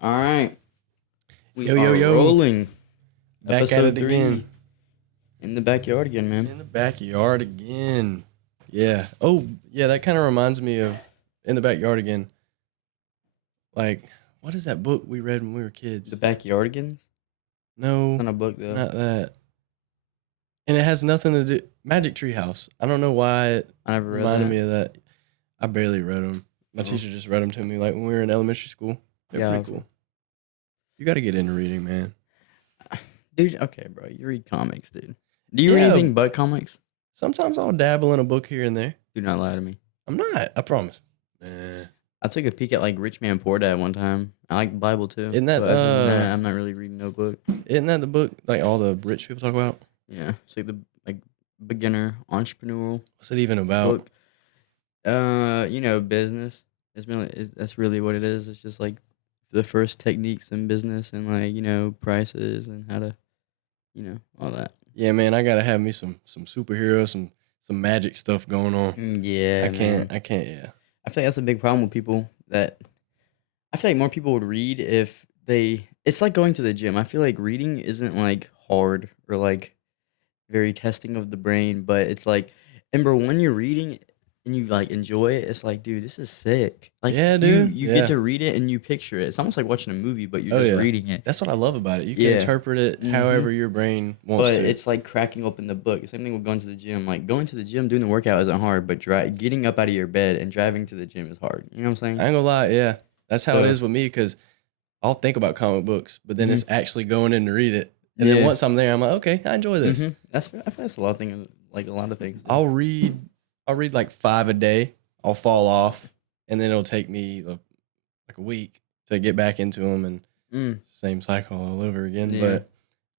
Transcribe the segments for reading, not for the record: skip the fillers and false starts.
All right. We Yo, yo, are yo. rolling. Back at Episode it 3. again. In the backyard again, man. In the backyard again. Yeah. Oh, yeah, that kind of reminds me of In the Backyard Again. Like, what is that book we read when we were kids? The Backyardigans? No, It's not a book, though. not that. And it has nothing to do... Magic Tree House. I don't know why it I never read reminded that. me of that. I barely read them. My teacher just read them to me like when we were in elementary school. They're pretty cool. You got to get into reading, man. Dude, okay, bro. You read comics, dude. Do you read anything but comics? Sometimes I'll dabble in a book here and there. Do not lie to me. I'm not. I promise. I took a peek at, like, Rich Man, Poor Dad one time. I like the Bible, too. Isn't that, I'm not really reading no book. Isn't that the book like all the rich people talk about? Yeah. It's like the beginner, entrepreneurial What's it even about? book. Business. That's really what it is. It's just, like, the first techniques in business and, like, prices and how to, all that. Yeah, man, I gotta have me some superheroes, some magic stuff going on. Yeah, I can't. Yeah. I feel like that's a big problem with people that I feel like more people would read if it's like going to the gym. I feel like reading isn't like hard or like very testing of the brain, but it's like, and bro, when you're reading and you like enjoy it, it's like, dude, this is sick. Like, Yeah, dude. you get to read it and you picture it. It's almost like watching a movie, but you're just reading it. That's what I love about it. You can Yeah. interpret it however your brain wants But to. it's like cracking open the book. Same thing with going to the gym. Like going to the gym, doing the workout isn't hard, but getting up out of your bed and driving to the gym is hard. You know what I'm saying? I ain't gonna lie. Yeah, that's how it So- is with me because I'll think about comic books, but then it's actually going in to read it, and then once I'm there, I'm like, okay, I enjoy this. I feel like that's a lot of things. Like a lot of things. I'll read like 5 a day. I'll fall off, and then it'll take me like a week to get back into them, and same cycle all over again. Yeah. But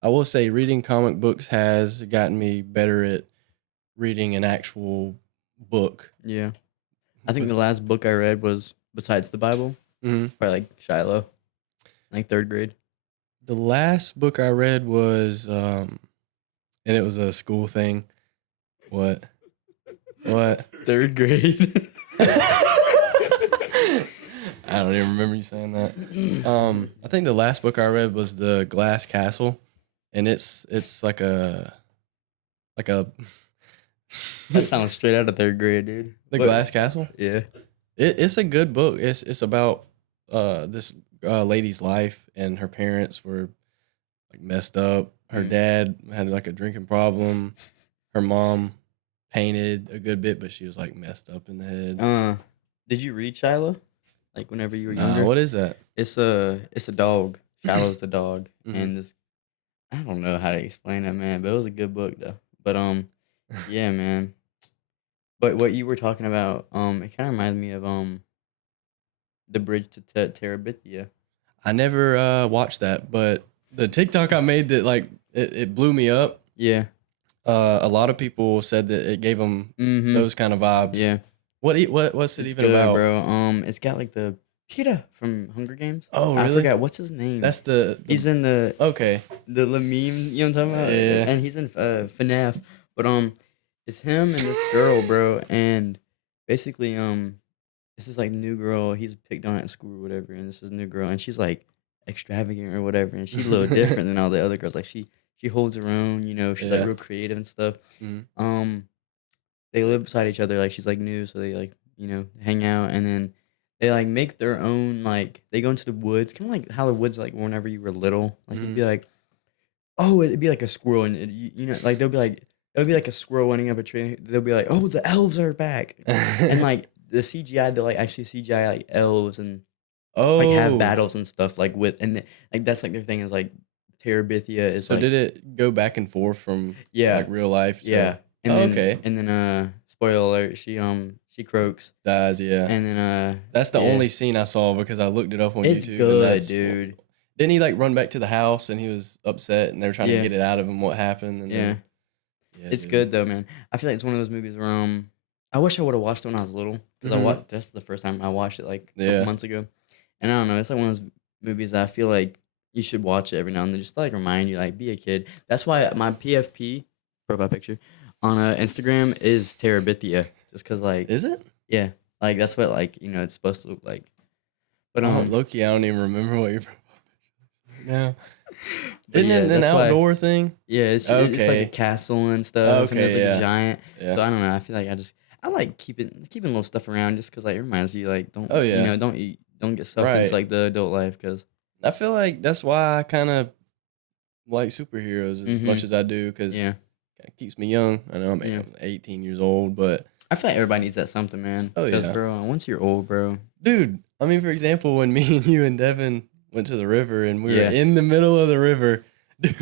I will say, reading comic books has gotten me better at reading an actual book. Yeah. I think the last book I read was besides the Bible, probably like Shiloh, like 3rd grade. The last book I read was, and it was a school thing. What? 3rd grade. I don't even remember you saying that. I think the last book I read was The Glass Castle, and it's like a That sounds straight out of 3rd grade, dude. Glass Castle. Yeah. It's a good book. It's about this lady's life, and her parents were like messed up. Her dad had like a drinking problem. Her mom painted a good bit, but she was like messed up in the head. Did you read Shiloh? Like whenever you were younger? What is that? It's a dog. Shiloh's the dog, and this I don't know how to explain that, man, but it was a good book though. But yeah, man. But what you were talking about, it kind of reminds me of the bridge to Terabithia. I never watched that, but the TikTok I made that like it blew me up. Yeah. A lot of people said that it gave them those kind of vibes. Yeah. What's it even about, bro? It's got like the Peter from Hunger Games. Oh, really? I forgot what's his name. That's he's in the the meme. You know what I'm talking about? Yeah. And he's in FNAF. But it's him and this girl, bro. And basically this is like new girl. He's picked on at school or whatever, and this is a new girl, and she's like extravagant or whatever, and she's a little different than all the other girls. Like she holds her own, she's like real creative and stuff. They live beside each other, like she's like new, so they like, hang out, and then they like make their own, like they go into the woods, kind of like how the woods like whenever you were little, like it'd be like, oh, it'd be like a squirrel, and like it'll be like a squirrel running up a tree. They'll be like, oh, the elves are back, and like the CGI, they'll like actually CGI like elves and like have battles and stuff like like that's like their thing is like Terabithia is. So like, did it go back and forth from like real life? Yeah. And then spoiler alert, she croaks. Dies, yeah. And then that's the only scene I saw because I looked it up on it's YouTube. Good, dude. Didn't he like run back to the house and he was upset and they were trying to get it out of him what happened? And then, it's good though, man. I feel like it's one of those movies where I wish I would have watched it when I was little because that's the first time I watched it like a couple months ago, and I don't know, it's like one of those movies that I feel like you should watch it every now and then just to, like remind you like be a kid. That's why my PFP profile picture on Instagram is Terabithia, just because like is it? Yeah, like that's what like it's supposed to look like. But Loki, I don't even remember what your profile picture is now. but Isn't yeah, it an that's why. outdoor thing? Yeah, it's like a Okay. castle and stuff, and there's Okay, like a yeah. giant. Yeah. So I don't know. I feel like I like keeping little stuff around just because like it reminds you like Oh, yeah. don't get sucked into Right. like the adult life because. I feel like that's why I kind of like superheroes as much as I do because Yeah. it keeps me young. I know Yeah. I'm 18 years old, but I feel like everybody needs that something, man. Oh, Because yeah. bro, once you're old, bro. dude, I mean, for example, when me and you and Devin went to the river and we were Yeah. in the middle of the river, dude,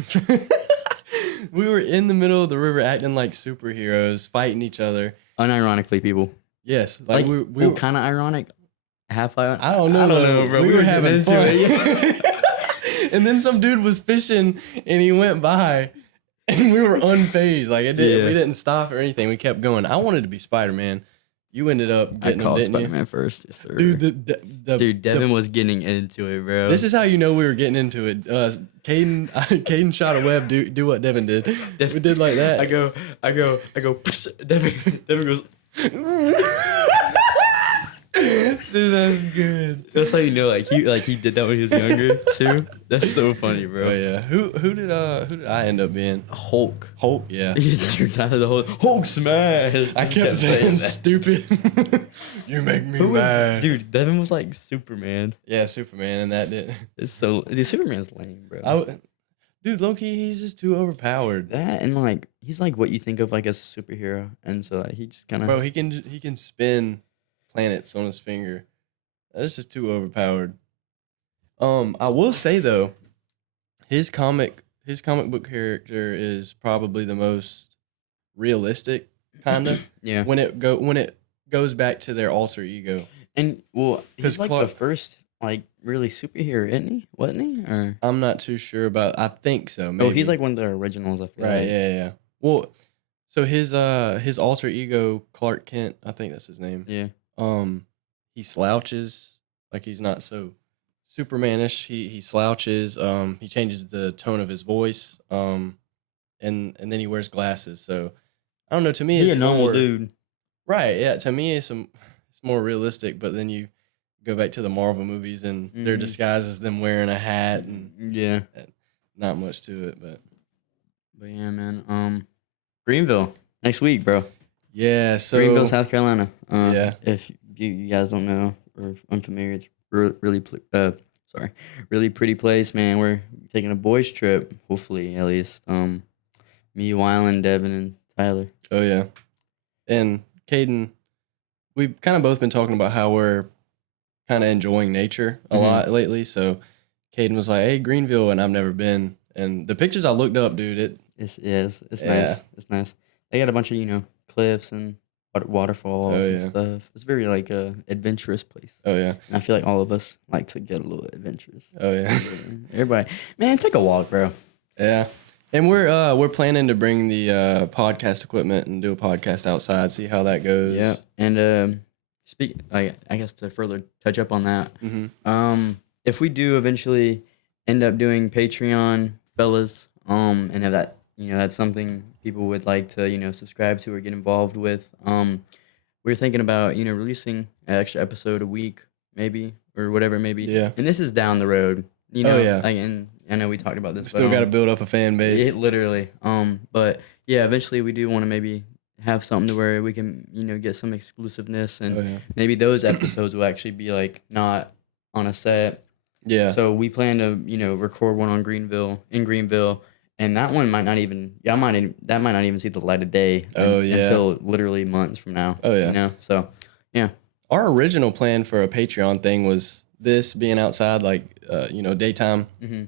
we were in the middle of the river acting like superheroes, fighting each other. Unironically, people. Yes, Like we well, were kind of ironic. Half ironic. I don't know, bro. We were having getting fun. into it. And then some dude was fishing and he went by and we were unfazed. Like we didn't stop or anything. We kept going. I wanted to be Spider-Man. You ended up getting him, didn't Spider-Man first, yes, sir. Dude, Devin was getting into it, bro. This is how you know we were getting into it. Caden shot a web. Do what Devin did. We did like that. I go. Devin goes. Dude, that's good. That's how you know, like he did that when he was younger too. That's so funny, bro. Oh yeah. Who did I end up being? Hulk. Hulk, yeah. He turned out the whole Hulk smash. I kept saying stupid. You make me mad. Dude, Devin was like Superman. Yeah, Superman, and that did. Dude, Superman's lame, bro. Dude, low-key, he's just too overpowered. That and like he's like what you think of like as a superhero, and so like, he just kind of. Bro, he can spin planets on his finger. That's just too overpowered. I will say though, his comic book character is probably the most realistic, kinda. Yeah. When it goes back to their alter ego. And well, he's like the Clark- first like really superhero, isn't he? Wasn't he? Or I'm not too sure about. I think so. Maybe. oh, he's like one of the originals. I feel Right. like. Yeah. Well, so his alter ego Clark Kent, I think that's his name. Yeah. He slouches, like he's not so Supermanish. He slouches. He changes the tone of his voice. And then he wears glasses. So I don't know. To me, He's it's a normal more, dude. Right? Yeah. To me, it's more realistic. But then you go back to the Marvel movies, and their disguise is them wearing a hat, and Yeah. not much to it. But yeah, man. Greenville next week, bro. yeah. So Greenville, South Carolina. Yeah. If you guys don't know or unfamiliar, it's really pretty place, man. We're taking a boys trip, hopefully at least. Me, Wyland, Devin, and Tyler. Oh yeah, and Caden, we've kind of both been talking about how we're kind of enjoying nature a lot lately. So Caden was like, "Hey, Greenville," and I've never been. And the pictures I looked up, dude, It's nice. It's nice. They got a bunch of cliffs and waterfalls and stuff. It's very like a adventurous place. Oh yeah, and I feel like all of us like to get a little adventurous. Oh yeah, everybody, man, take a walk, bro. Yeah, and we're planning to bring the podcast equipment and do a podcast outside. See how that goes. Yeah, and I guess to further touch up on that, if we do eventually end up doing Patreon, fellas, and have that, that's something people would like to, subscribe to or get involved with. We're thinking about, releasing an extra episode a week, maybe, or whatever it may be. Yeah. And this is down the road, Oh yeah. Like, and I know we talked about this. Still got to build up a fan base. It literally. But yeah, eventually we do want to maybe have something to where we can, get some exclusiveness, and maybe those episodes will actually be like not on a set. Yeah. So we plan to, record one in Greenville, and that one might not even, that might not even see the light of day. Until literally months from now. Oh yeah. So yeah. Our original plan for a Patreon thing was this being outside, like daytime. Mm-hmm.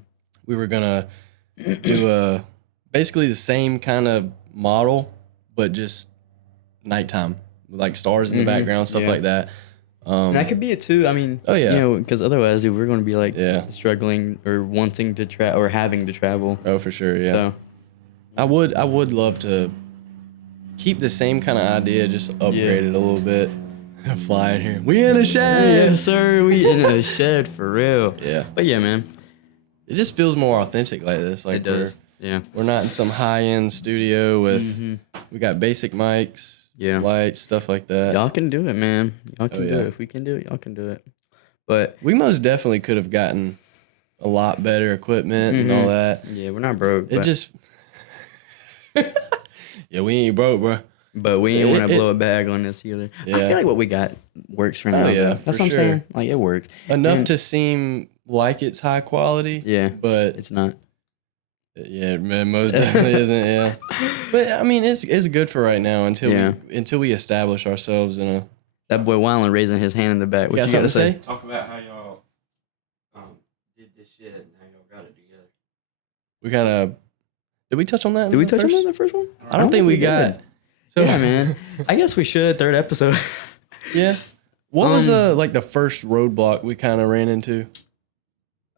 We were gonna do basically the same kind of model, but just nighttime, with like stars in the background, stuff like that. And that could be it too. I mean, because otherwise we're going to be like struggling or wanting to or having to travel. Oh, for sure, yeah. So. I would love to keep the same kind of idea, just upgrade it a little bit. Fly in here. We in a shed. Yes, sir. We in a shed for real. Yeah. But yeah, man. It just feels more authentic like this. Like it does. We're not in some high-end studio with we got basic mics, lights, stuff like that. Y'all can do it, man. Y'all can do it. If we can do it, y'all can do it. But We most definitely could have gotten a lot better equipment and all that. yeah, we're not broke. It But, just, yeah, we ain't broke, bro. but we ain't want to It, blow a bag on this either. I yeah. feel like what we got works for Oh now, yeah, though. for That's what I'm sure. saying. Like, it works. Enough And- to seem like it's high quality. Yeah, but it's not. yeah, man, most definitely isn't. Yeah, but I mean, it's good for right now until we establish ourselves in a. That boy Wyland raising his hand in the back. What You you got got to something say? to say? Talk about how y'all did this shit and how y'all got it together. We kind of did we touch on that? Did we touch on that in the first one? I don't think we got. Did. So yeah, man. I guess we should. Third episode. Yeah. What was like the first roadblock we kind of ran into?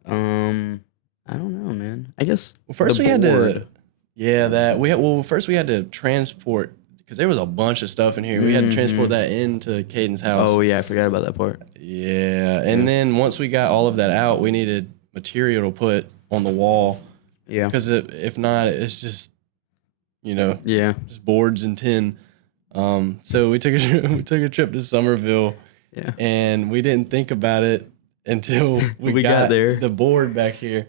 I don't know, man. I guess first we had to. Yeah, that we had. Well, first we had to transport because there was a bunch of stuff in here. We had to transport that into Caden's house. Oh yeah, I forgot about that part. Yeah, and then once we got all of that out, we needed material to put on the wall. Yeah. Because if not, it's just, Yeah. just boards and tin. So we took a trip to Somerville. Yeah. And we didn't think about it until we got there. The board back here.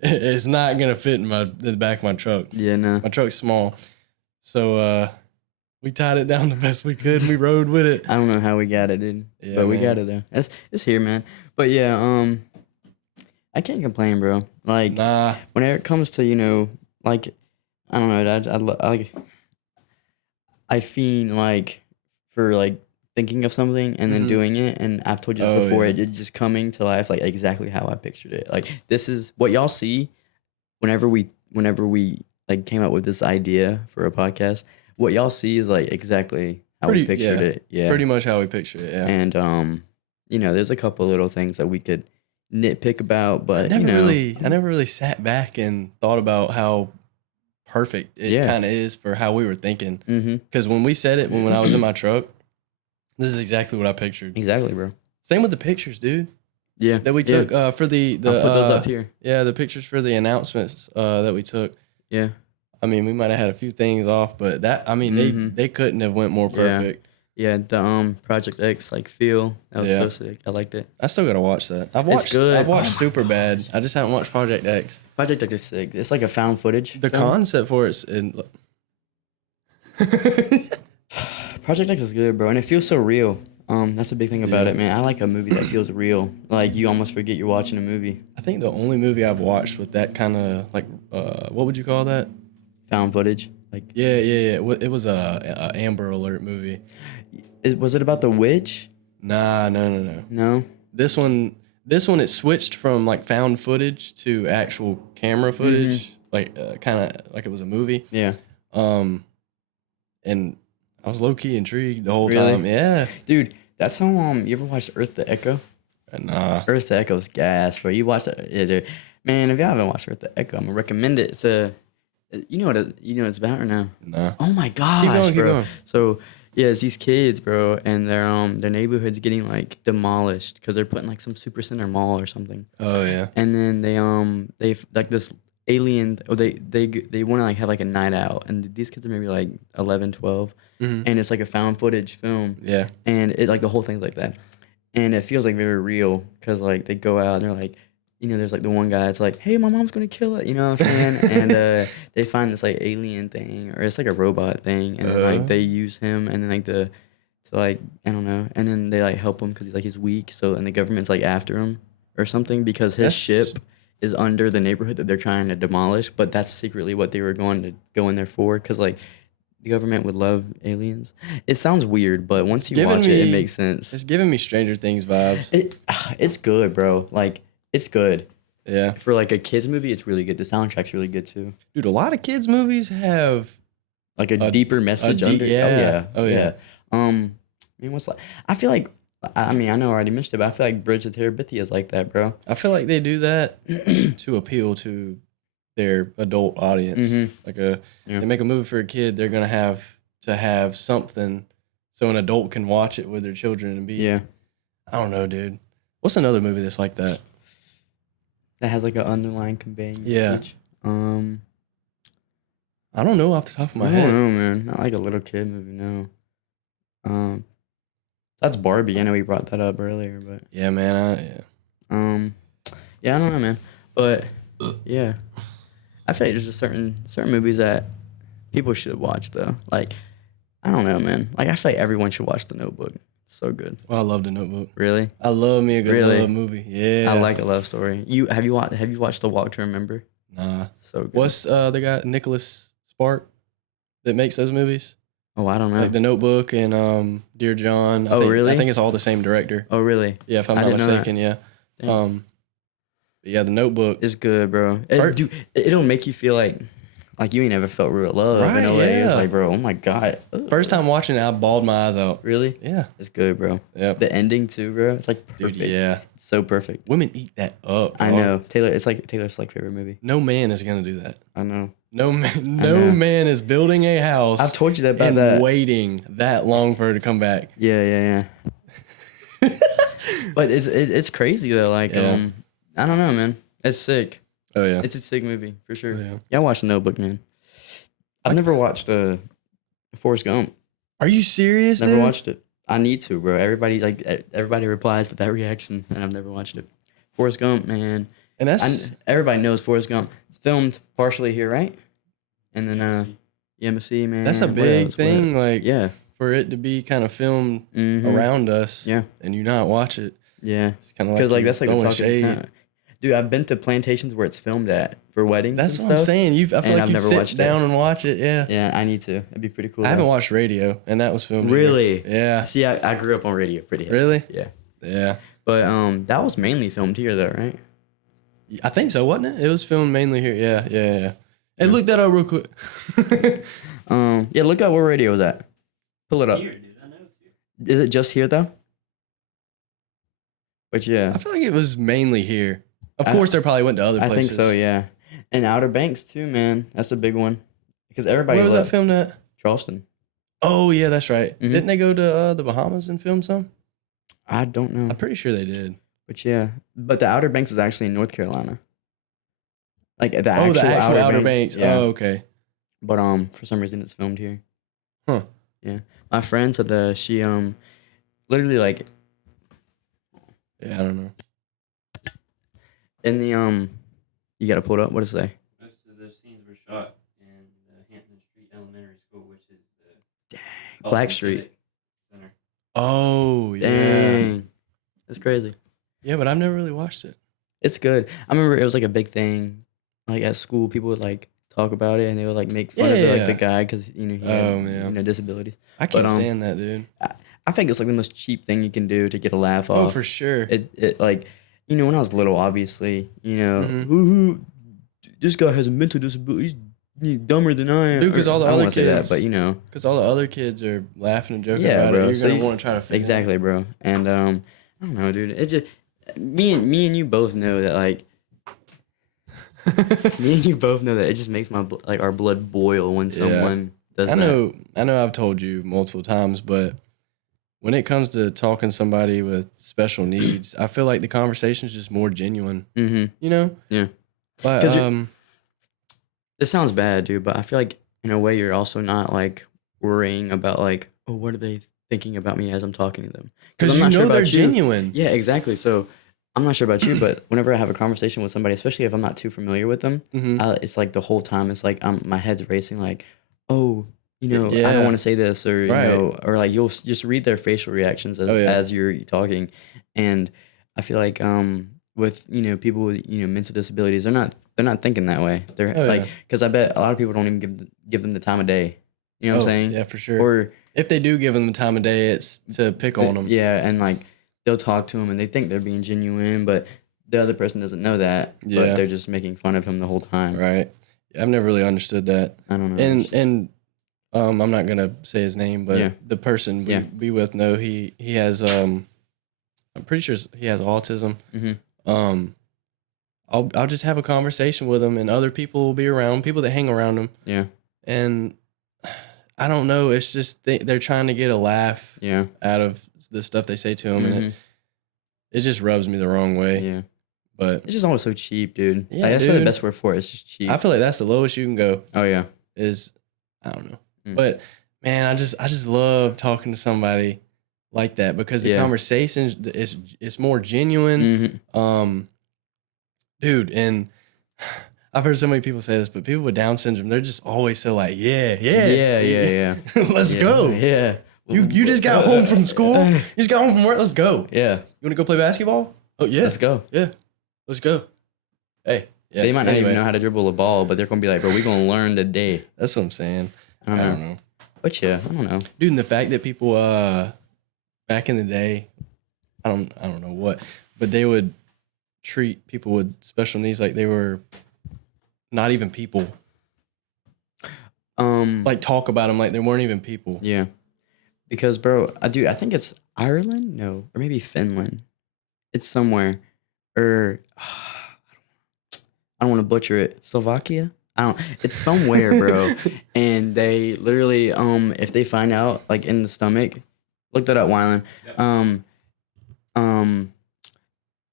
It's not gonna fit in the back of my truck. Yeah, no. My truck's small, so we tied it down the best we could. And we rode with it. I don't know how we got it, dude. Yeah, but we got it there. It's here, man. But yeah, I can't complain, bro. Like, Nah. whenever it comes to like, I don't know, I fiend like for like thinking of something and then doing it, and I've told you this before. Yeah. It just coming to life like exactly how I pictured it. Like, this is what y'all see whenever we like came up with this idea for a podcast. What y'all see is like exactly how we pictured it. Yeah, pretty much how we pictured it. Yeah, and there's a couple little things that we could nitpick about, but I never really sat back and thought about how perfect it kind of is for how we were thinking. Because when we said it, when I was in my truck, this is exactly what I pictured. Exactly, bro. Same with the pictures, dude. Yeah, that we took for the I'll put those up here. Yeah, the pictures for the announcements that we took. Yeah, I mean, we might have had a few things off, but they couldn't have went more perfect. Yeah, the Project X feel, that was so sick. I liked it. I still gotta watch that. I've watched Superbad. I just haven't watched Project X. Project X is sick. It's like a found footage. The concept for it's in. Project X is good, bro, and it feels so real. That's the big thing about it, man. I like a movie that feels real. Like, you almost forget you're watching a movie. I think the only movie I've watched with that kind of what would you call that? Found footage. Yeah. It was a Amber Alert movie. Was it about the witch? Nah, no. No. This one it switched from found footage to actual camera footage, kind of like it was a movie. Yeah. And I was low key intrigued the whole time. Yeah, dude. That's how you ever watched Earth the Echo? Nah. Earth the Echo's gas, bro. You watched that? Yeah, dude. Man, if y'all haven't watched Earth the Echo, I'm gonna recommend it. It's you know what it's about or no? No. Oh my gosh, keep bro. going. So yeah, it's these kids, bro, and their neighborhood's getting demolished because they're putting some super center mall or something. Oh yeah. And then they've this alien. Oh, they want to have a night out, and these kids are maybe 11, 12, and it's a found footage film. Yeah. And it the whole thing's like that, and it feels very real because they go out and they're there's the one guy that's hey, my mom's gonna kill it, you know what I'm saying? And they find this alien thing, or it's a robot thing, and then they use him, and then I don't know, and then they help him because he's weak, so and the government's after him or something because his ship is under the neighborhood that they're trying to demolish, but that's secretly what they were going to go in there for because the government would love aliens. It sounds weird, but once you watch it makes sense. It's giving me Stranger Things vibes. It's good, bro. It's good. Yeah. For a kids movie, it's really good. The soundtrack's really good too. Dude, a lot of kids movies have a deeper message under. Yeah. Oh yeah. I mean, I feel I know I already mentioned it, but I feel Bridge of Terabithia is like that, bro. I feel like they do that to appeal to their adult audience. They make a movie for a kid, they're gonna have to have something so an adult can watch it with their children and be. Yeah. I don't know, dude. What's another movie that's like that? That has an underlying conveying message? Yeah. I don't know off the top of my head. I don't know, man. Not a little kid movie, no. That's Barbie. I know we brought that up earlier, but Yeah, man. um, yeah, I don't know, man. But yeah, I feel like there's just certain movies that people should watch though. Like I don't know, man. Like I feel like everyone should watch The Notebook. It's so good. Well, I love The Notebook. Really, I love me a good really. love movie. Yeah. I like a love story. Have you watched The Walk to Remember? Nah. So good. What's the guy Nicholas Spark that makes those movies? Oh, I don't know. Like The Notebook and Dear John. Oh, really? I think it's all the same director. Oh, really? Yeah, if I'm I not didn't know that. mistaken. Yeah. Dang. But yeah, The Notebook. It's good, bro. First- Dude, it'll make you feel like you ain't never felt real love Right, in a way. It's yeah. like, bro, oh my god. Ugh. First time watching it, I bawled my eyes out. Really? Yeah. It's good, bro. Yeah. The ending too, bro. It's like Dude, perfect. yeah. It's so perfect. Women eat that up. I dog. know. It's like Taylor's like favorite movie. No man is gonna do that. I know. No man. know. No man is building a house. I've told you that about and that. waiting that long for her to come back. Yeah. But it's crazy though. Like Yeah. I don't know, man. It's sick. Oh yeah. It's a sick movie for sure. Oh, yeah. Yeah, I watched The Notebook, man. I've never watched Forrest Gump. Are you serious, Never dude? watched it. I need to, bro. Everybody replies with that reaction, and I've never watched it. Forrest Gump, man. And that's Everybody knows Forrest Gump. It's filmed partially here, right? And then EMC, man. that's a What big else? What thing. else? Like Yeah. for it to be kind of filmed Mhm. around us. Yeah. And you not watch it. Yeah. It's kind of Because like that's like the throwing talk of the shade. town. Dude, I've been to plantations where it's filmed at for weddings. That's and what stuff. I'm saying. I feel and like I've you never sit watched it. down and watch it. Yeah. Yeah, I need to. It'd be pretty cool. I haven't though. watched Radio, and that was filmed. here. Really? Yeah. See, I grew up on radio pretty heavy. Really? Yeah. Yeah. But that was mainly filmed here though, right? I think so, wasn't it? It was filmed mainly here. Yeah. Hey, look that up real quick. Yeah, look up where radio was at. Pull it up. Here, dude. I know it's here. Is it just here though? But yeah, I feel like it was mainly here. Of I- course, they probably went to other I places. think so. Yeah, and Outer Banks too, man. That's a big one because everybody Where was loved that filmed at? Charleston. Oh, yeah, that's right. Mhm. Didn't they go to the Bahamas and film some? I don't know, I'm pretty sure they did. but yeah, but the Outer Banks is actually in North Carolina. Like the Oh, actual, the actual Outer Banks. Banks. Yeah. Oh, okay. But for some reason it's filmed here. Huh. Yeah, my friend said she literally like Yeah, I don't know. in the you gotta pull it up. What does it say? Most of those scenes were shot in the Hampton Street Elementary School, which is the Black Austin Street. Civic Center. Oh, yeah. Dang, that's crazy. Yeah, but I've never really watched it. It's good. I remember it was like a big thing, like at school. People would like talk about it, and they would like make fun of Yeah. like the guy because he had yeah. disabilities. I can't But, stand that, dude. I think it's like the most cheap thing you can do to get a laugh Oh, off. for sure. It like when I was little, obviously, Mhm. who this guy has a mental disability. He's dumber than I am. Dude, 'cause all the I don't other wanna say that, kids- but Because all the other kids are laughing and joking Yeah, about bro, it. You're so going to you- want to try to fit in. exactly, bro. And I don't know, dude. It just me and you both know that like. Me and you both know that it just makes our blood boil when someone does I that. know I've told you multiple times, but when it comes to talking to somebody with special needs, I feel like the conversation is just more genuine, Mm-hmm. you know? Yeah. But 'Cause this sounds bad, dude, but I feel like in a way you're also not like worrying about like, oh, what are they thinking about me as I'm talking to them? because I'm you not sure know they're about you. genuine. Yeah, exactly. So I'm not sure about you, but whenever I have a conversation with somebody, especially if I'm not too familiar with them, Mhm. it's like the whole time it's like my head's racing, like, oh, I Yeah. don't want to say this, or Right. or like you'll just read their facial reactions as Oh, yeah. as you're talking, and I feel like with people with mental disabilities, they're not thinking that way. They're Oh, like yeah. because I bet a lot of people don't even give them the time of day. You know what I'm Oh, saying? Yeah, for sure. Or if they do give them the time of day, it's to pick on them. yeah, and like they'll talk to him and they think they're being genuine, but the other person doesn't know that. Yeah. But they're just making fun of him the whole time. Right. I've never really understood that. I don't know. It's- And I'm not gonna say his name, but Yeah. the person we Yeah. be with know he has I'm pretty sure he has autism. Mhm. I'll just have a conversation with him, and other people will be around, people that hang around him, yeah, and I don't know. It's just they're trying to get a laugh yeah, out of the stuff they say to him, and mhm, it just rubs me the wrong way. yeah. But It's just always so cheap, dude. Yeah, Like, that's not the dude. best word for it. It's just cheap. I feel like that's the lowest you can go. Oh yeah. Is I don't know, Mm. but man, I just love talking to somebody like that because the Yeah. conversation it's more genuine. Mhm. Dude, and I've heard so many people say this, but people with Down syndrome, they're just always so like, yeah, Yeah, yeah. let's Yeah, go. yeah. You just got home from school. You just got home from work. Let's go. Yeah, You want to go play basketball? Oh yeah, let's go. yeah, let's go. Hey, yeah. They might not even anyway, know how to dribble a ball, but they're gonna be like, bro, we gonna learn today. that's what I'm saying. I I don't don't know. know, But yeah, I don't know. dude. And the fact that people, back in the day, I don't know what, but they would treat people with special needs like they were not even people. Like talk about them like they weren't even people. Yeah. Because, bro, I think it's Ireland? No. Or maybe Finland. It's somewhere. Or, I don't want to butcher it. Slovakia? I don't, it's somewhere, bro. And they literally, if they find out, like, in the stomach, look that up, Wyland. Yep.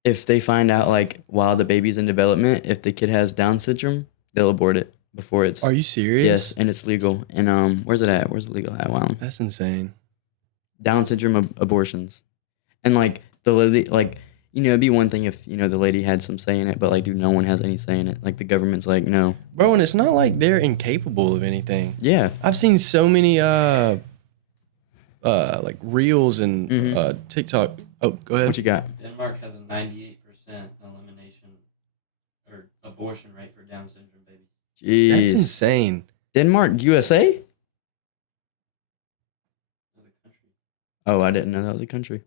If they find out, like, while the baby's in development, if the kid has Down syndrome, they'll abort it before it's. Are you serious? Yes, and it's legal. And, where's it at? Where's it legal at, Wyland? That's insane. Down syndrome abortions, and like the lady, like it'd be one thing if the lady had some say in it, but like, dude, no one has any say in it. Like the government's like, no. Bro, and it's not like they're incapable of anything. Yeah. I've seen so many like reels and TikTok. Oh, go ahead. What you got? Denmark has a 98% elimination or abortion rate for Down syndrome babies. Jeez. That's insane. Denmark, USA? Another country. Oh, I didn't know that was a country.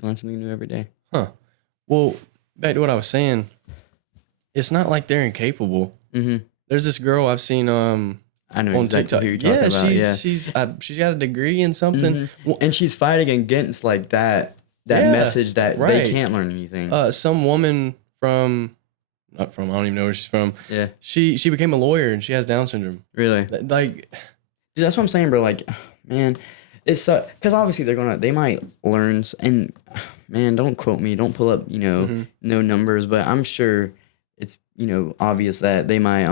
You learn something new every day. Huh. Well, back to what I was saying. It's not like they're incapable. Mm-hmm. There's this girl I've seen I know on exactly TikTok. who you're talking about. She's got a degree in something. Mhm. Well, And she's fighting against like that Yeah, message that right. they can't learn anything. some woman not from, I don't even know where she's from. Yeah. She became a lawyer and she has Down syndrome. Really? Like, Dude, that's what I'm saying, bro. Like, man, it's because obviously they might learn, and man, don't quote me, don't pull up, Mhm. no numbers, but I'm sure it's obvious that they might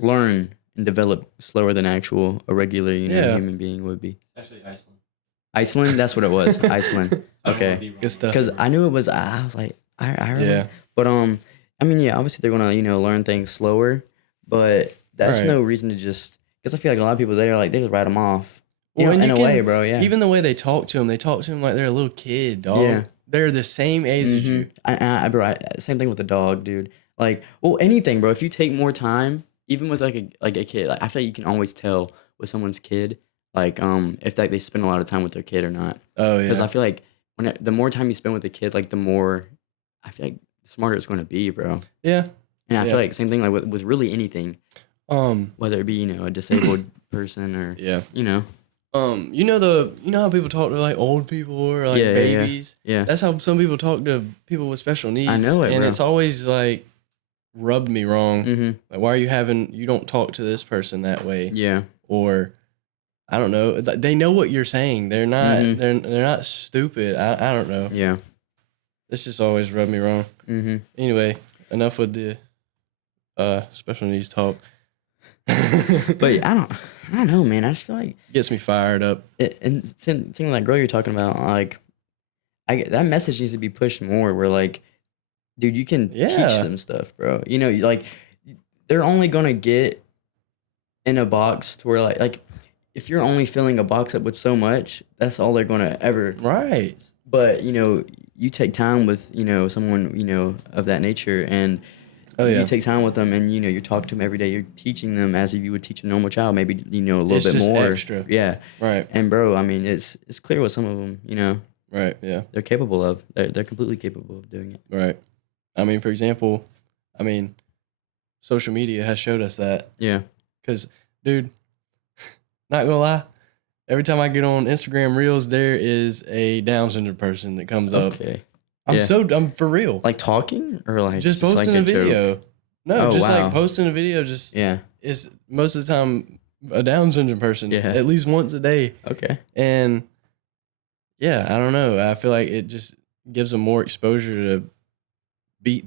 learn and develop slower than a regular Yeah. human being would be. Actually, Iceland. Iceland, that's what it was. Iceland. I don't wanna Okay, be wrong Good stuff. because I knew it was. I was like, I remember. yeah. But I mean, yeah, obviously they're gonna learn things slower, but that's Right. no reason to just because I feel like a lot of people they just write them off. Well, and in you a can- way, bro. Yeah. Even the way they talk to him like they're a little kid, dog. Yeah. They're the same age as you. Bro, same thing with the dog, dude. Like, well, anything, bro. If you take more time, even with like a kid, like I feel like you can always tell with someone's kid, like if like they spend a lot of time with their kid or not. Oh Because yeah. I feel like the more time you spend with the kid, like the more I feel like the smarter it's going to be, bro. Yeah. And I Yeah. feel like same thing like with really anything, whether it be a disabled person or Yeah. You know how people talk to like old people or like Yeah, yeah, yeah. babies? yeah, That's how some people talk to people with special needs. know it, and bro. it's always like rubbed me wrong. mm-hmm. Like, why are you don't talk to this person that way? yeah, Or I don't know. They know what you're saying. They're not Mhm. they're not stupid. I don't know. yeah. This just always rubbed me wrong. Mm-hmm. Anyway, enough with the special needs talk. But I don't know, man. I just feel like Gets me fired up. and something like girl you're talking about, like that message needs to be pushed more. Where like, dude, you can teach Yeah. them stuff, bro. Like they're only gonna get in a box to where like if you're only filling a box up with so much, that's all they're gonna ever. Right. But you take time with someone of that nature, and Oh yeah. you take time with them, and you're talking to them every day. You're teaching them as if you would teach a normal child, maybe a little It's bit just more. extra. Yeah, Right. and bro, I mean, it's clear what some of them, Right. Yeah. they're capable of. They're completely capable of doing it. Right. I mean, for example, social media has showed us that. Yeah. Because, dude, not gonna lie, every time I get on Instagram Reels, there is a Down syndrome person that comes up. Okay. I'm Yeah. I'm for real. Like talking or like just like posting a joke? video. No, Oh, just wow. like posting a video. Just Yeah. it's most of the time a Down syndrome person. Yeah. At least once a day. Okay. And yeah, I don't know. I feel like it just gives them more exposure to beat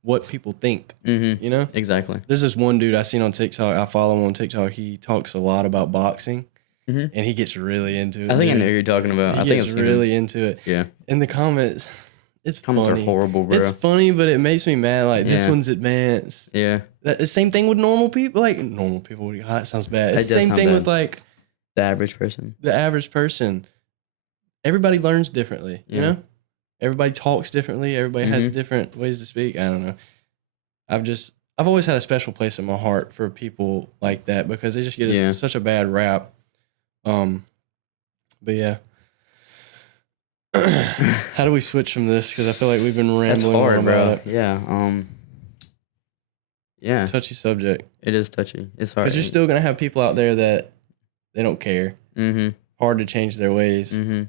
what people think. Mm-hmm. You know. Exactly. There's this one dude I seen on TikTok. I follow him on TikTok. He talks a lot about boxing, Mhm. and he gets really into it. I think I know dude. who you're talking about. He I think gets I've seen him. really into it. Yeah. In the comments, it's Comments funny. are horrible, bro. It's funny, but it makes me mad. Like this Yeah. one's advanced. Yeah. The same thing with normal people. Like normal people. Oh, that sounds bad. It's That the does same sound thing bad. with like The average person. the average person. Everybody learns differently. You Yeah. know, everybody talks differently. Everybody has Mhm. different ways to speak. I don't know. I've always had a special place in my heart for people like that because they just get Yeah. such a bad rap. But yeah. How do we switch from this? Because I feel like we've been That's rambling on hard, about bro. it. Yeah. Yeah. It's a touchy subject. It is touchy. It's hard. Because you're still gonna have people out there that they don't care. Mm-hmm. Hard to change their ways. Mm-hmm.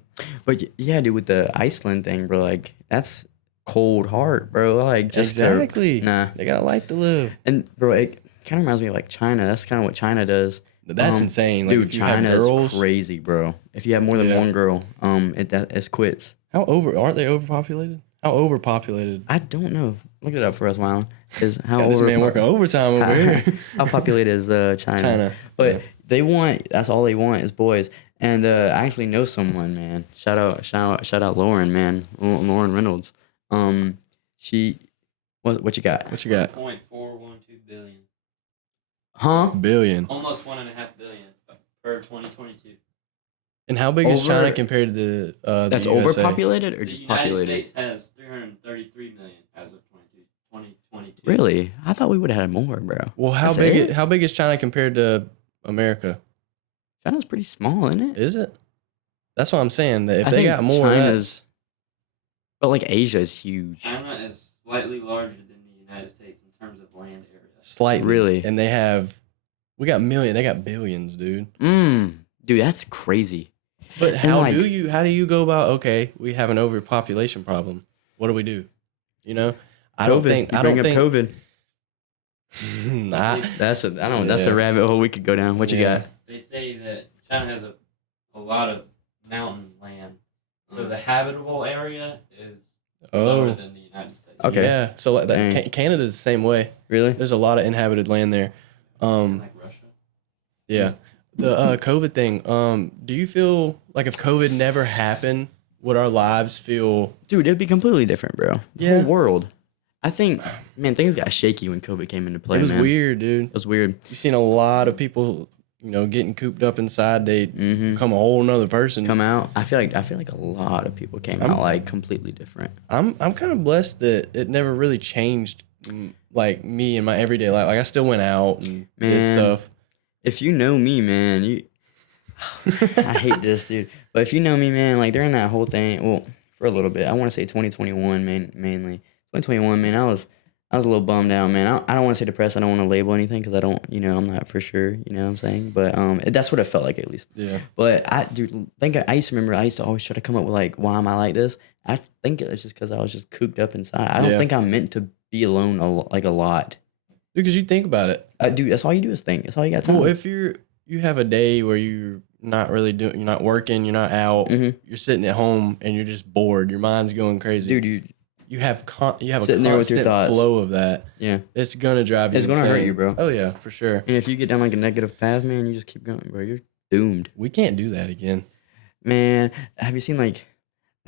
But yeah, dude, with the Iceland thing, bro, like that's cold heart, bro. Like just Exactly. Nah. They got a life to live. And bro, it kind of reminds me of like China. That's kind of what China does. That's insane. Like Dude, if you have China girls, is crazy, bro. If you have more than Yeah. one girl, it's quits. aren't they overpopulated? How overpopulated? I don't know. Look it up for us, Wyland. Is how Got this man overpo- working overtime over here. how populated is China? China. But Yeah. they want. That's all they want is boys. And I actually know someone, man. Shout out, Lauren, man. Lauren Reynolds. She. What you got? What you got? 1.412 billion. Huh? Billion. Almost 1.5 billion per 2022. And how big is Over- China compared to the That's USA? overpopulated or The just United populated? States has 333 million as of 2022. Really? I thought we would have had more, bro. Well, That's it? how big is China compared to America? China's pretty small, isn't it? Is it? That's what I'm saying. That if I they think got more, China's, but like Asia is huge. China is slightly larger than the United States in terms of land area. slightly. Really? And we got they got billions, dude. Dude, that's crazy. But And, how like- do you go about, okay, we have an overpopulation problem. What do we do? You know? I don't think COVID. Nah. That's Yeah. a rabbit hole we could go down. What you Yeah. got? They say that China has a lot of mountain land, so the habitable area is lower Oh. than the United States. Okay. Yeah. So like that Dang. Canada's the same way. Really? There's a lot of inhabited land there. Like Russia. Yeah. The COVID thing. Do you feel like if COVID never happened, would our lives feel Dude, it'd be completely different, bro. The Yeah. whole world. I think, man, things got shaky when COVID came into play. it was man. weird, dude. It was weird. You've seen a lot of people, getting cooped up inside. They Mm-hmm. become a whole nother person. Come out. I feel like a lot of people came out like completely different. I'm kind of blessed that it never really changed like me in my everyday life. Like I still went out and did Man. stuff. If you know me, man, you. I hate this, dude. But if you know me, man, like during that whole thing, well, for a little bit, I want to say 2021, mainly 2021, man. I was a little bummed out, man. I don't want to say depressed. I don't want to label anything because I don't, I'm not for sure. You know what I'm saying? But that's what it felt like at least. Yeah. But I used to remember. I used to always try to come up with like, why am I like this? I think it was just because I was just cooped up inside. I don't Yeah. think I'm meant to be alone a lot. Because you think about it. Dude, that's all you do is think. That's all you got time. Well, if you have a day where you're not really you're not working, you're not out, Mhm. you're sitting at home and you're just bored, your mind's going crazy. Dude, you have a Sitting there with your constant thoughts. flow of that. yeah. It's gonna drive you. It's gonna hurt insane. you, bro. Oh yeah, for sure. And if you get down like a negative path, man, you just keep going, bro. You're doomed. We can't do that again. Man, have you seen like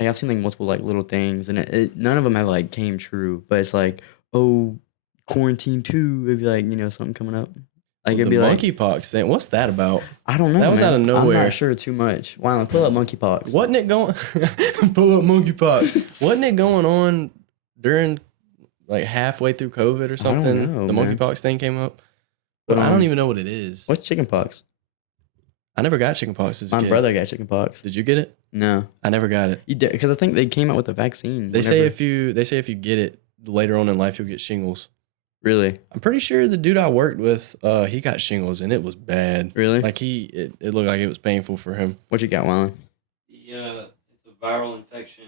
I've seen like multiple like little things, and none of them have like came true. But it's like, oh, quarantine 2, it'd be like something coming up. Like it'd The be like monkeypox thing. What's that about? I don't know. that was man. out of I'm nowhere. not sure too much. Wow, pull up monkeypox. Wasn't it going? Pull up monkeypox. Wasn't it going on during like halfway through COVID or something? know, The man. monkeypox thing came up. But I don't even know what it is. What's chickenpox? I never got chickenpox as a My kid. brother got chickenpox. Did you get it? No, I never got it. you did because I think they came out with a vaccine. They say whenever- if you get it later on in life, you'll get shingles. really, I'm pretty sure the dude I worked with, he got shingles and it was bad. really. Like it looked like it was painful for him. What you got, Wyland? It's a viral infection,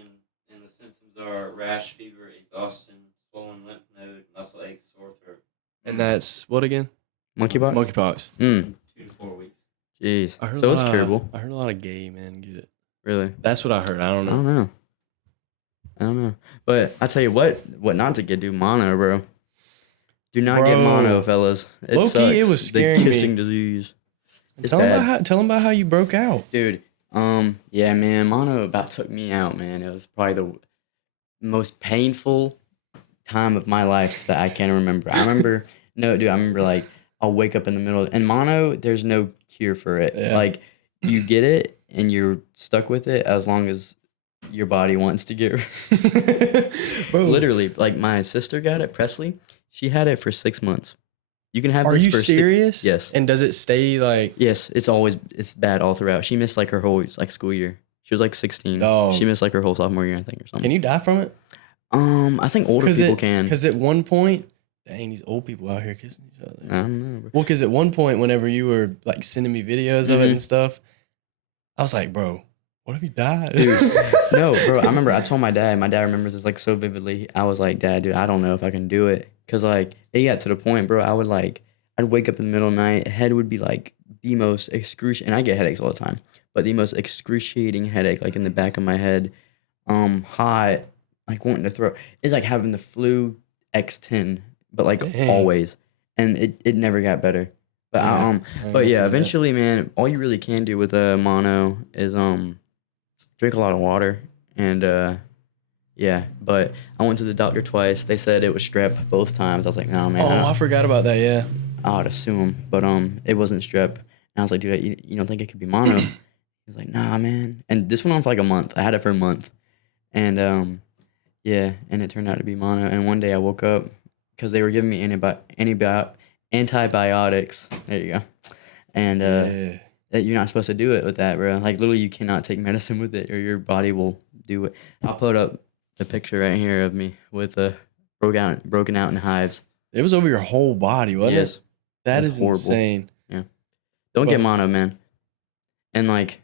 and the symptoms are rash, fever, exhaustion, swollen lymph node, muscle aches, sore throat. And that's what again? Monkeypox. Monkeypox. 2 to 4 weeks. Jeez. I heard So a it's lot- curable. I heard a lot of gay men get it. Really. That's what I heard. I don't I know. don't know. But I tell you what not to get, do mono, bro. Do not get Bro. mono, fellas. It Low-key, sucks. it was scaring the me. kissing disease. It's Tell bad. them about how you broke out. Dude, yeah, man, mono about took me out, man. It was probably the most painful time of my life that I can remember. I remember, no, dude, I remember like I'll wake up in the middle and mono, there's no cure for it. Yeah. Like you get it and you're stuck with it as long as your body wants to get Bro, literally, like my sister got it, Presley. She had it for 6 months. You can have are this you for serious? yes. And does it stay like? Yes, it's bad all throughout. She missed like her whole like school year. She was like 16. Oh. She missed like her whole sophomore year, I think, or something. Can you die from it? I think older people can. Because at one point, dang, these old people out here kissing each other. I don't know. Bro. Well, because at one point, whenever you were like sending me videos of it and stuff, I was like, bro, what if you died? Dude, no, bro. I remember I told my dad. My dad remembers this like so vividly. I was like, Dad, dude, I don't know if I can do it. Cause like it got to the point, bro. I'd wake up in the middle of the night. Head would be like the most excruciating. And I get headaches all the time, but the most excruciating headache, like in the back of my head, hot, like wanting to throw. It's like having the flu X10, but like Dang. always, and it never got better. But but yeah, eventually, man, all you really can do with a mono is drink a lot of water and yeah. But I went to the doctor twice. They said it was strep both times. I was like, no, man. Oh, I forgot about that. Yeah. I would assume, but it wasn't strep. And I was like, dude, you don't think it could be mono? He was like, nah, man. And this went on for like a month. I had it for a month, and yeah, and it turned out to be mono. And one day I woke up because they were giving me antibiotics. There you go. And that you're not supposed to do it with that, bro. Like literally, you cannot take medicine with it, or your body will do it. I'll put up the picture right here of me with broken out in hives. It was over your whole body, wasn't Yes. it? That That's is horrible. insane. Don't But- get mono, man. And like,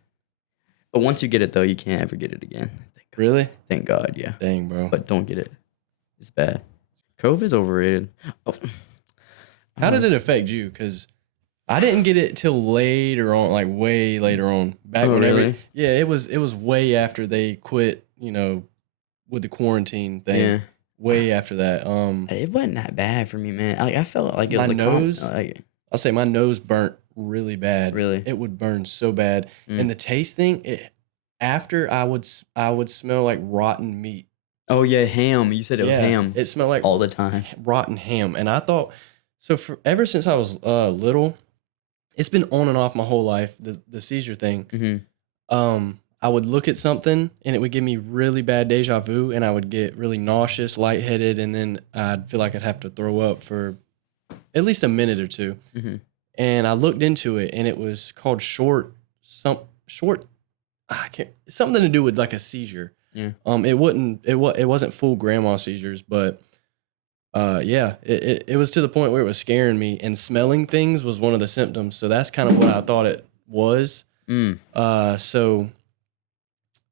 but once you get it though, you can't ever get it again. Really? Thank God, yeah. Dang, bro. But don't get it. It's bad. COVID's overrated. Oh. How did it affect you? Because I didn't get it till later on, like way later on. Back Oh, whenever, really? yeah, it was way after they quit, with the quarantine thing. Yeah. Way after that. It wasn't that bad for me, man. Like I felt like it was My like nose? like I'll say my nose burnt really bad. really. It would burn so bad. Mm. And the taste thing, after I would smell like rotten meat. Oh yeah, ham. You said it was Yeah, ham It smelled like all the time. rotten ham. And I thought, so ever since I was little, it's been on and off my whole life, the seizure thing. Mm-hmm. I would look at something and it would give me really bad deja vu, and I would get really nauseous, lightheaded, and then I'd feel like I'd have to throw up for at least a minute or two. Mm-hmm. And I looked into it, and it was called something to do with like a seizure. Yeah. It wasn't full grandma seizures, but yeah, it was to the point where it was scaring me, and smelling things was one of the symptoms. So that's kind of what I thought it was. So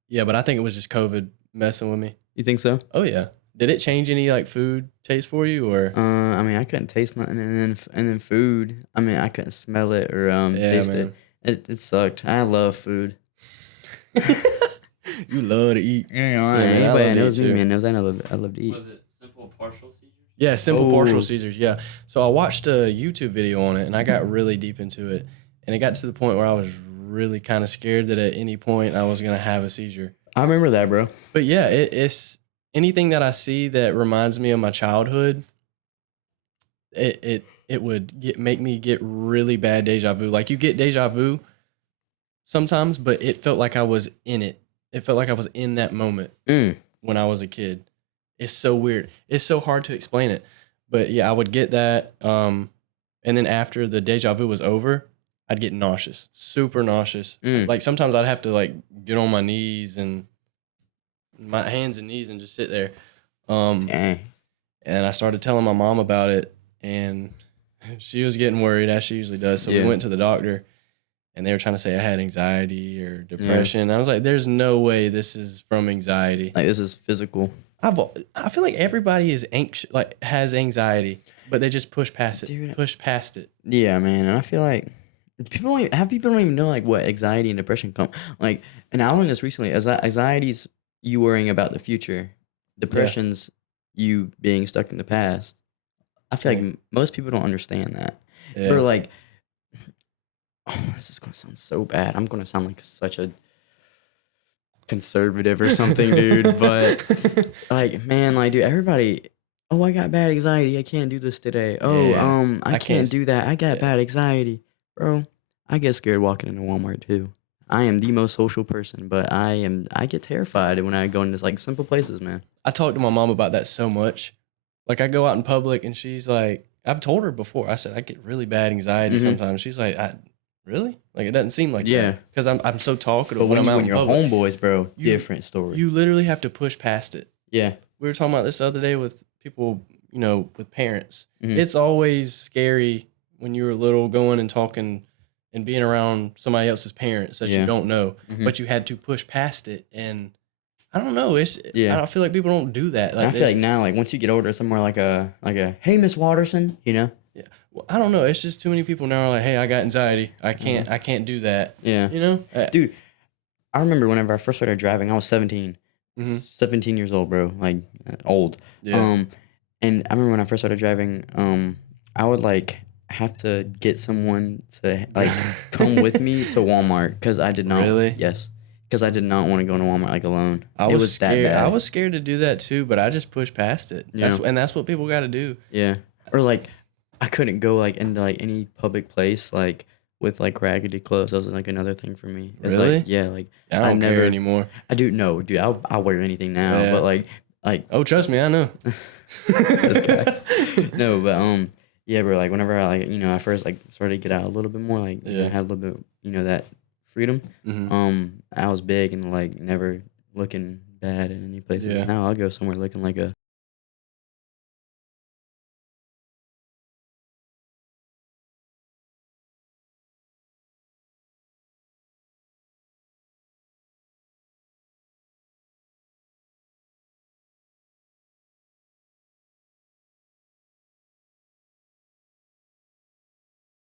yeah, but I think it was just COVID messing with me. You think so? Oh yeah. Did it change any like food taste for you, or? I mean, I couldn't taste nothing, and then food. I mean, I couldn't smell it or taste man. it. It sucked. I love food. You love to eat. Yeah, man, I anybody love that to knows eat me, too. man, knows I love to eat. Was it simple partial seizures? Yeah, simple partial Oh. seizures. Yeah. So I watched a YouTube video on it, and I got really deep into it, and it got to the point where I was really kind of scared that at any point I was gonna have a seizure. I remember that, bro. But yeah, it's anything that I see that reminds me of my childhood. It would make me get really bad deja vu. Like you get deja vu sometimes, but it felt like I was in it. It felt like I was in that moment when I was a kid. It's so weird. It's so hard to explain it. But yeah, I would get that. And then after the deja vu was over, I'd get nauseous, super nauseous. Like sometimes I'd have to like get on my knees and my hands and knees and just sit there. Dang. And I started telling my mom about it, and she was getting worried, as she usually does. So we Yeah. went to the doctor, and they were trying to say I had anxiety or depression. I was like, there's no way this is from anxiety. Like this is physical. I feel like everybody is anxious, like has anxiety, but they just push past it. Dude. Push past it. Yeah, man, and I feel like people don't even know like what anxiety and depression come. Like, and I learned this recently. Anxiety's you worrying about the future. Depression's you being stuck in the past. I feel like most people don't understand that. Yeah. Or like, this is gonna sound so bad. I'm gonna sound like such a conservative or something, dude. But like, man, like, dude, everybody. Oh, I got bad anxiety. I can't do this today. Oh, Yeah. I I can't can't do that. I got yeah. bad anxiety, bro. I get scared walking into Walmart too. I am the most social person, but I get terrified when I go into like simple places, man. I talk to my mom about that so much. Like I go out in public and she's like, I've told her before. I said I get really bad anxiety Mhm. sometimes. She's like, really? Like it doesn't seem like Yeah. that because I'm so talkative But when I'm out when in you're public. homeboys, bro, You- different story. You literally have to push past it. Yeah. We were talking about this the other day with people, you know, with parents. Mhm. It's always scary when you were little going and talking and being around somebody else's parents that Yeah. you don't know, Mhm. but you had to push past it. And I don't know. I Yeah. don't feel like people don't do that. And I feel like now, like once you get older, somewhere like a hey, Miss Watterson, you know? yeah. Well, I don't know. It's just too many people now are like, hey, I got anxiety. I can't do that. Yeah. You know? Dude, I remember whenever I first started driving, I was 17. Mhm. 17 years old, bro. Like old. Yeah. And I remember when I first started driving, I would like have to get someone to like come with me to Walmart because I did not. Really? Yes, because I did not want to go to Walmart like alone. I It was that scared. bad. I was scared to do that too, but I just pushed past it. Yeah. That's what people got to do. Yeah, or like I couldn't go like into like any public place like with like raggedy clothes. That was like another thing for me. It's Really? Like, yeah, like I don't care anymore. I do no, dude. I'll wear anything now, Yeah. but like Oh, trust me, I know. this guy. No, but yeah, bro. Like whenever I like I first like started to get out a little bit more, like Yeah. I had a little bit that freedom. Mhm. I was big and like never looking bad in any places. Yeah. Now I'll go somewhere looking like a.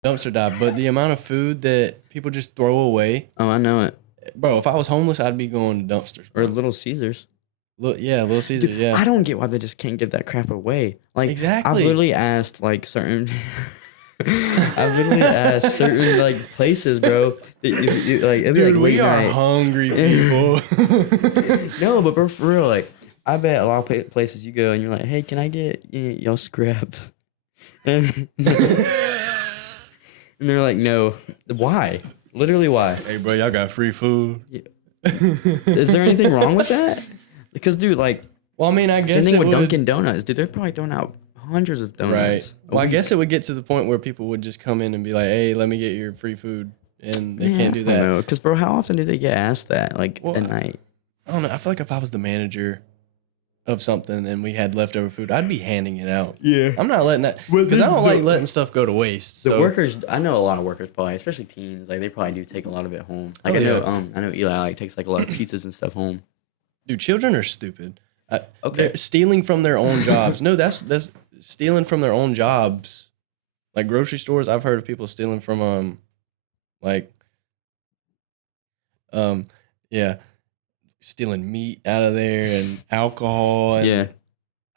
Dumpster dive, but the amount of food that people just throw away, Oh, I know it. bro. If I was homeless, I'd be going to dumpsters. Or Bro. Little Caesars. Yeah, Little Caesars. Dude, Yeah, I don't get why they just can't give that crap away. Like Exactly. I've literally asked like certain. I've literally asked certain like places, bro. That like it'd be dude, like we late are night. hungry people. No, but bro, for real, like I bet a lot of places you go and you're like, hey, can I get y'all scraps? And they're like, no. Why? Literally, why? Hey, bro, y'all got free food. Is there anything wrong with that? Because, dude, like, Well, I mean, I same guess thing it with would, Dunkin' Donuts, dude. They're probably throwing out hundreds of donuts. right. a Well, I week. guess it would get to the point where people would just come in and be like, "Hey, let me get your free food," and they can't do that. Because, bro, how often do they get asked that? Like, Well, at night? I don't know. I feel like if I was the manager of something and we had leftover food, I'd be handing it out. Yeah. I'm not letting that because I don't like letting stuff go to waste. The so- workers, I know a lot of workers probably, especially teens, like they probably do take a lot of it home. Like Oh, I know Eli like takes like a lot of pizzas and stuff home. Dude, children are stupid. Okay. They're stealing from their own jobs. No, that's stealing from their own jobs. Like grocery stores, I've heard of people stealing from like yeah, stealing meat out of there and alcohol and Yeah.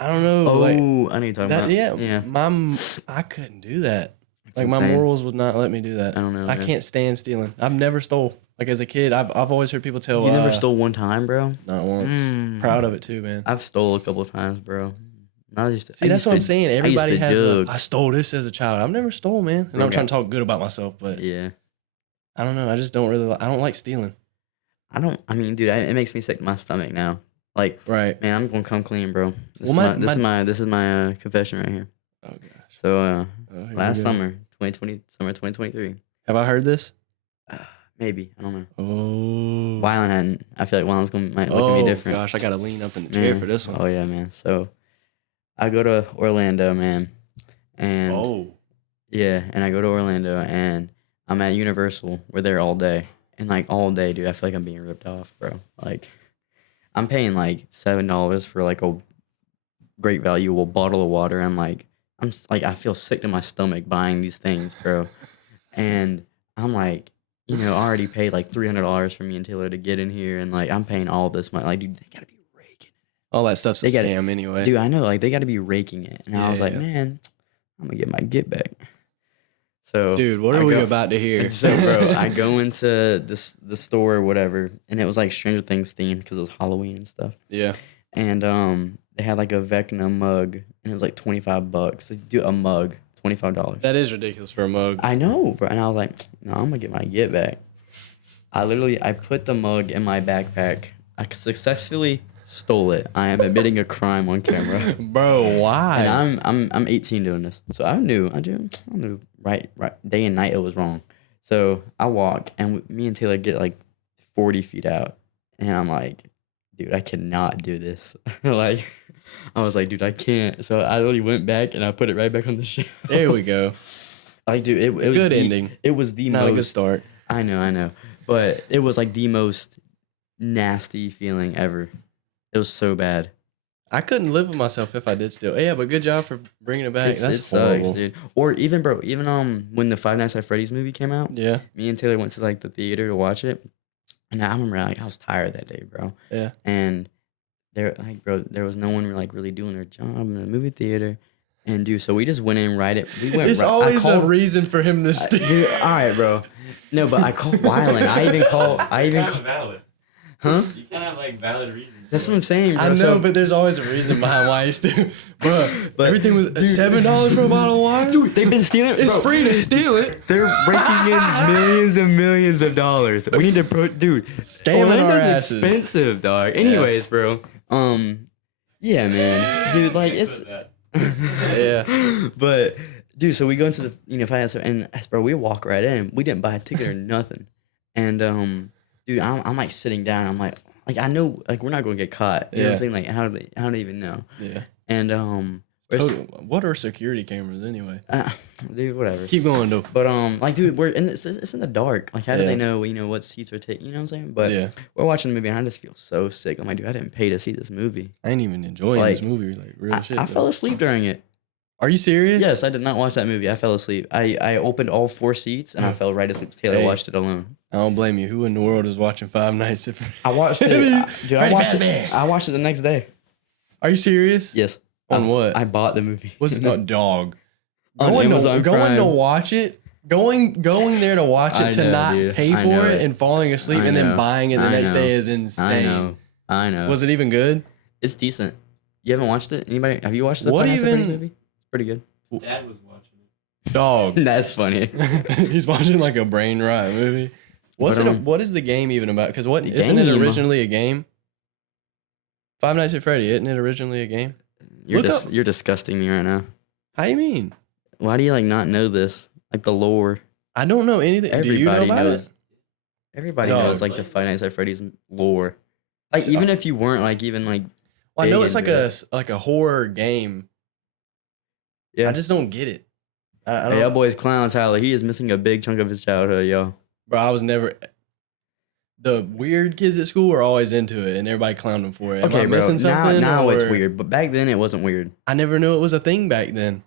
I don't know. Oh, like I know what you're talking that, about. yeah, Yeah. I couldn't do that. It's Like my insane. morals would not let me do that. I don't know. I man. can't stand stealing. I've never stole. Like as a kid, I've always heard people tell. You never stole one time, bro? Not once. Mm. Proud of it too, man. I've stole a couple of times, bro. See, that's what I'm saying. Everybody has. jug. I stole this as a child. I've never stole, man. And I'm Okay. trying to talk good about myself, but Yeah. I don't know. I just don't really. I don't like stealing. I mean, dude, it makes me sick to my stomach now. Like, Right. man, I'm gonna come clean, bro. This Well, is my confession right here. Oh gosh. So, Oh, here we last go. summer, 2023. Have I heard this? Maybe, I don't know. Oh. Wyland hadn't. I feel like Wyland's might look at me different. Gosh, I gotta lean up in the chair Man. for this one. Oh yeah, man. So, I go to Orlando, man, and Oh. yeah, and I go to Orlando, and I'm at Universal. We're there all day, and like all day, dude. I feel like I'm being ripped off, bro. Like, I'm paying like $7 for like a great valuable bottle of water, and like I feel sick to my stomach buying these things, bro. And I'm like, I already paid like $300 for me and Taylor to get in here, and like I'm paying all this money. Like, dude, they gotta be raking All that stuff's a They gotta- scam anyway. it. Dude, I know, like they gotta be raking it. And I was like, Yeah. man, I'm gonna get my get back. So Dude, what I are we go- about to hear? So, bro, I go into the store or whatever, and it was like Stranger Things themed because it was Halloween and stuff. Yeah. And they had like a Vecna mug, and it was like $25. They do a mug, $25. That is ridiculous for a mug. I know, bro. And I was like, no, I'm gonna get my get back. I put the mug in my backpack. I successfully stole it. I am admitting a crime on camera. Bro, why? And I'm 18 doing this, so I knew right day and night it was wrong. So I walk, and me and Taylor get like 40 feet out, and I'm like, dude, I cannot do this. Like, I was like, dude, I can't. So I literally went back and I put it right back on the shelf. There we go. Like, dude, it was Good ending. It was the Not most a good start. I know, but it was like the most nasty feeling ever. It was so bad. I couldn't live with myself if I did still. Yeah, but good job for bringing it back. It That's sucks, horrible. dude. Or even, bro, when the Five Nights at Freddy's movie came out, Yeah. me and Taylor went to like the theater to watch it, and I remember like I was tired that day, bro. Yeah. And there was no one like really doing their job in the movie theater, and dude, so we just went in right at we went. It's right, always a reason for him to steal. Dude, all right, bro. No, but I called Wyland. I even called. Valid. Huh? You can't have like valid reasons. That's what I'm saying, bro. I know, So- but there's always a reason behind why he steal. But But- everything was $7 for a bottle of wine. Dude, they've been stealing it. It's bro. free to steal it. They're raking in millions and millions of dollars. We need to dude. Scamming our Orlando's asses. expensive, dog. Anyways, bro. Yeah, man. Dude, like it's. Yeah. But dude, so we go into the finance and bro, we walk right in. We didn't buy a ticket or nothing. And dude, I'm like sitting down. I'm like I know like we're not gonna get caught. You know what I'm saying? Like how do they even know? Yeah. And What are security cameras anyway? dude, whatever. Keep going though. But like, dude, we're in it's in the dark. Like, how do Yeah. they know? What seats are taking? You know what I'm saying? But Yeah. we're watching the movie, and I just feel so sick. I'm like, dude, I didn't pay to see this movie. I ain't even enjoying Like, this movie. Like real shit. I though. fell asleep during it. Are you serious? Yes, I did not watch that movie. I fell asleep. I opened all 4 seats, and I fell right asleep. Taylor Hey. watched it alone. I don't blame you. Who in the world is watching Five Nights at Freddy's? I watched it. Dude, I Freddy watched Fazbear. it. I watched it the next day. Are you serious? Yes. On what? I bought the movie. What's it? No, dog. On Going Amazon going to Prime. watch it. Going there to watch it I to know, not dude. pay I for know it it. and falling asleep I and then know. buying it the I next know. day is insane. I know. Was it even good? It's decent. You haven't watched it? Anybody? Have you watched the What Five Nights at Freddy's even- movie? It's pretty good. Dad was watching it. Dog. That's funny. He's watching like a brain rot movie. What's But, it? What is the game even about? Because The isn't it game- originally a game? Five Nights at Freddy, isn't it originally a game? Look up- You're disgusting me right now. How you mean? Why do you like not know this? Like the lore. I don't know anything. Do you know Everybody about knows. it? Everybody No. knows like the Five Nights at Freddy's lore. Like even if you weren't like even like Well, I know big it's like into a horror game. yeah. I just don't get it. I don't. Hey, that boy's clown Tyler. He is missing a big chunk of his childhood, yo. Bro, I was never. The weird kids at school were always into it, and everybody clowned them for it. Am Okay, I bro. missing something? Now it's or- weird, but back then it wasn't weird. I never knew it was a thing back then.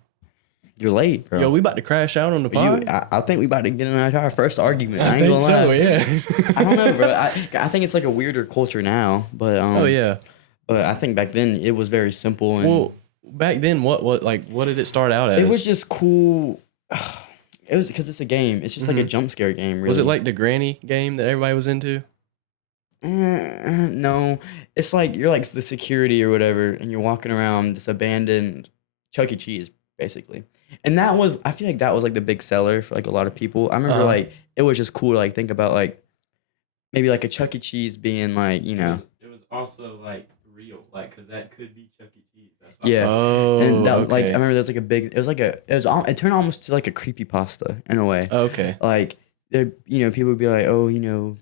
You're late, bro. Yo, we about to crash out on the pod. I think we about to get in our first argument. I, I ain't think gonna so. lie. Yeah. I don't know, bro. I think it's like a weirder culture now, but Oh yeah. But I think back then it was very simple and Well, back then, what did it start out as? it was just cool. It was because it's a game. It's just like a Mhm. jump scare game. Really. Was it like the granny game that everybody was into? No, it's like you're like the security or whatever, and you're walking around this abandoned Chuck E. Cheese, basically. And I feel like that was like the big seller for like a lot of people. I remember Uh-huh. like it was just cool to like think about like maybe like a Chuck E. Cheese being like It was also like real, like because that could be Chuck E. Cheese. That's why Yeah. Oh, and that was like I okay. remember there was like a big it turned almost to like a creepypasta in a way. Okay. Like people would be like, oh,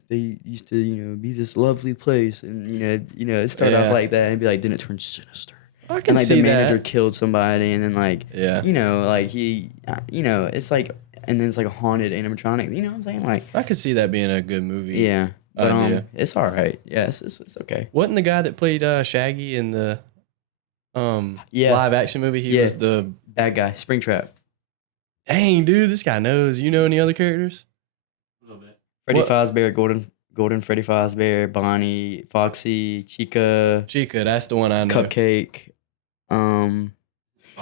they used to, be this lovely place, and it started Yeah. off like that, and be like, then it turned sinister, I can and like see the manager that. killed somebody, and then like, Yeah. like he, it's like, and then it's like a haunted animatronic, you know what I'm saying? Like, I could see that being a good movie. yeah, but Idea. it's all right, yeah, it's okay. Wasn't the guy that played Shaggy in the Yeah. live action movie? He Yeah. was the Bad guy, Springtrap, dang dude. This guy knows. You know any other characters? a little bit. Freddy What- Fazbear, Golden Freddy Fazbear, Bonnie, Foxy, Chica, Chica, that's the one I know. Cupcake,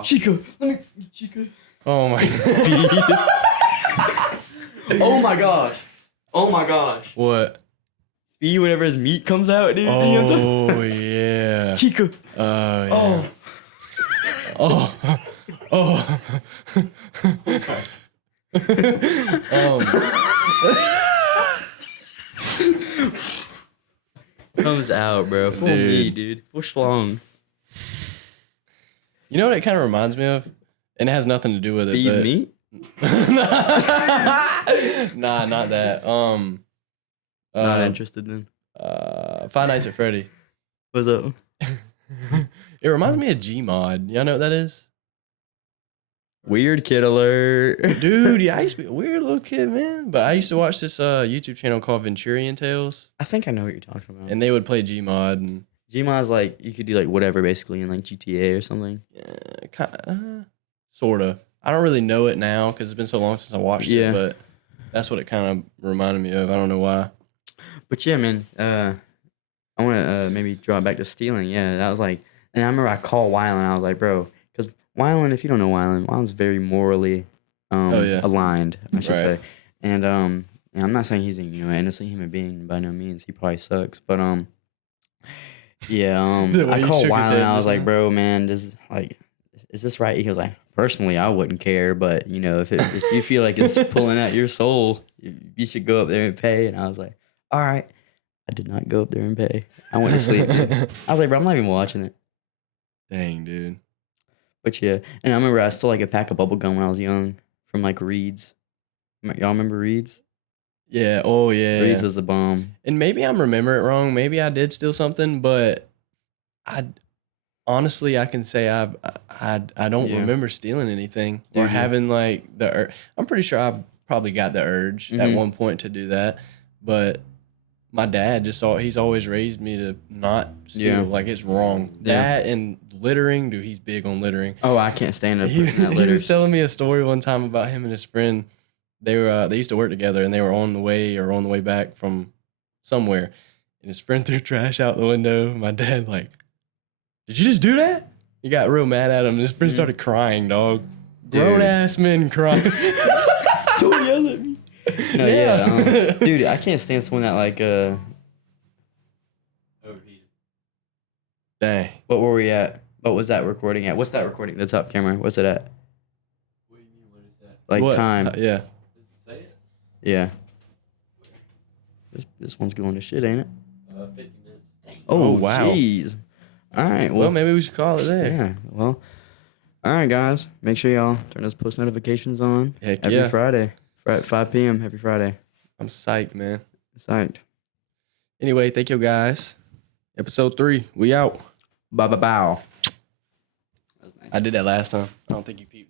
Chica, let me, Chica. Oh my god. Oh my gosh. Oh my gosh. What? Speed whenever his meat comes out, dude. You know what I'm talking- Oh yeah. Chico. Oh yeah. Oh. Oh. Comes out, bro. Full Dude. meat, dude. Full schlong. You know what it kind of reminds me of? And it has nothing to do with Speed's it. meat? Nah, not that. Not interested then. Five Nights at Freddy. What's up? It reminds me of Gmod. Y'all know what that is? Weird kid alert. Dude, yeah, I used to be a weird little kid, man. But I used to watch this YouTube channel called Venturian Tales, I think I know what you're talking about. and they would play Gmod, and Gmod's like, you could do like whatever basically in like GTA or something. sort of. I don't really know it now because it's been so long since I watched Yeah. it, but that's what it kind of reminded me of. I don't know why. But yeah, man, I want to maybe draw it back to stealing. Yeah, that was like, and I remember I called Wyland. I was like, bro, because Wyland, if you don't know Wyland's very morally aligned, I should say. And and I'm not saying he's an innocent human being by no means. He probably sucks, but yeah, The way I you called shook his Wyland. head I was just like, now. bro, man, this is like, is this right? He was like, personally, I wouldn't care, but if you feel like it's pulling at your soul, you should go up there and pay. And I was like, all right. I did not go up there and pay. I went to sleep. I was like, bro, I'm not even watching it. Dang, dude. But yeah, and I remember I stole like a pack of bubble gum when I was young from like Reed's. Y'all remember Reed's? Yeah. Oh, yeah. Reed's was the bomb. And maybe I'm remembering it wrong. Maybe I did steal something, but honestly, I can say I don't remember stealing anything or Dude, yeah. having like the urge. I'm pretty sure I probably got the urge at Mhm. one point to do that, but my dad he's always raised me to not steal. Yeah. Like it's wrong. Yeah. That and littering, dude, he's big on littering. Oh, I can't stand up He, in that he litter. was telling me a story one time about him and his friend. They used to work together, and they were on the way back from somewhere, and his friend threw trash out the window. My dad like, did you just do that? He got real mad at him, and his friend started crying, dog. Grown ass men crying. Don't yell at me. No, yeah, dude, I can't stand someone that like Overheated. Dang. What were we at? What was that recording at? What's that recording? The top camera. What's it at? What do you mean? What is that? Like What? time. Yeah. Does it say it? Yeah. This one's going to shit, ain't it? 50 minutes. Dang. Oh, wow. Jeez. All right. Well, maybe we should call it there. Yeah. Well. All right, guys. Make sure y'all turn those post notifications on Heck every yeah. Friday. At 5 p.m. every Friday. I'm psyched, man. Psyched. Anyway, thank you guys. Episode 3. We out. Bow, bow, bow. I did that last time. I don't think you peeped.